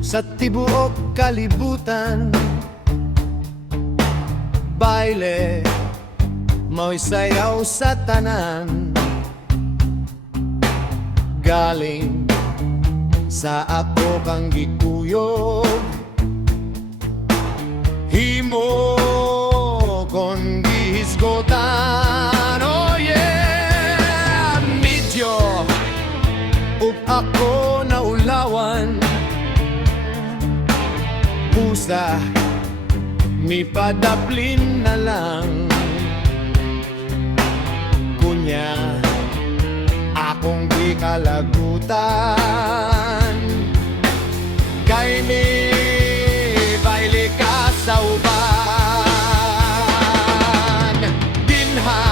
sa tibuok kalibutan. Baile, mo'y sayaw sa tanan. Galing sa ako kang gikuyog, himo kong gihisgotan. Oh yeah, medyo ug ako naulawan, pusa mi padaplin na lang. Kunya akong di kalagutan, kay ni baile ka sa uban. Dinha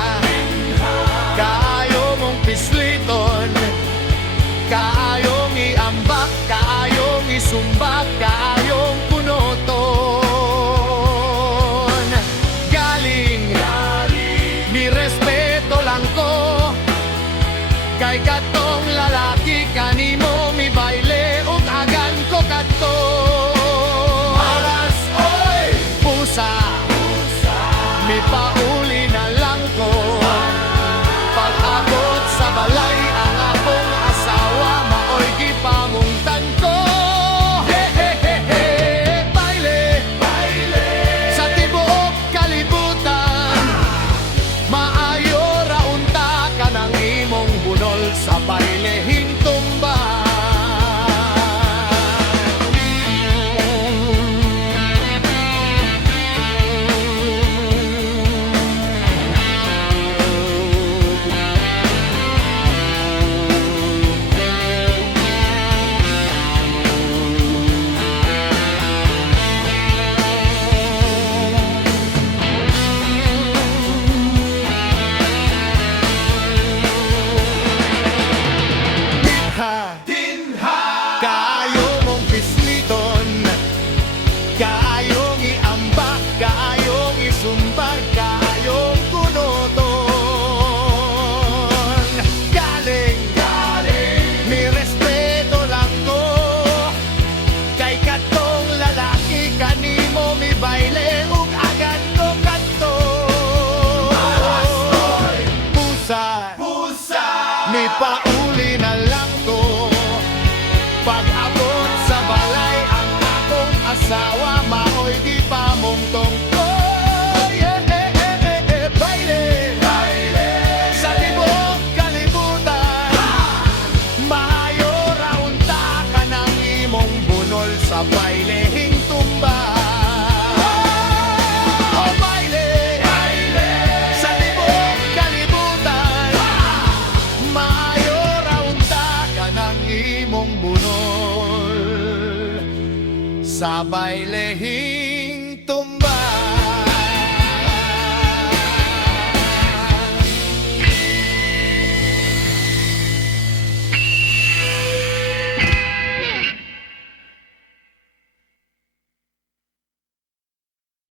kaayo mong pisliton, kaayong iambak, kaayong isumbak, kaayong punoton. Galing ni respeto lang ko, kay katong lalaki kanimo mi baile ug agan ko kadto. Maras oy pusa, mi pauli na lang ko. Pag-abot sa balay ang akong asawa, maoy gipamungtan ko. He he he he, baile, baile sa tibuok kalibutan. Maayo ra unta ka ng imong bunol sa bailehing tumba. Kaayo mong pisliton, kaayong iambak, kaayong isumbag, kaayong kunoton. Galing ni respeto lang ko, kay katong lalaki kanimo mi baile ug agan ko kadto. Pusa, mi pauli na lang ko. Pag-abot sa balay ang akong asawa, maoy di pamungtong ko. Yeah, baile, baile sa tibuok kalibutan. Maayo ra unta ka ng imong bunol sa bailehing tumba. Oh baile, baile sa tibuok kalibutan. Maayo ra unta ka ng imong bunol sa bailehing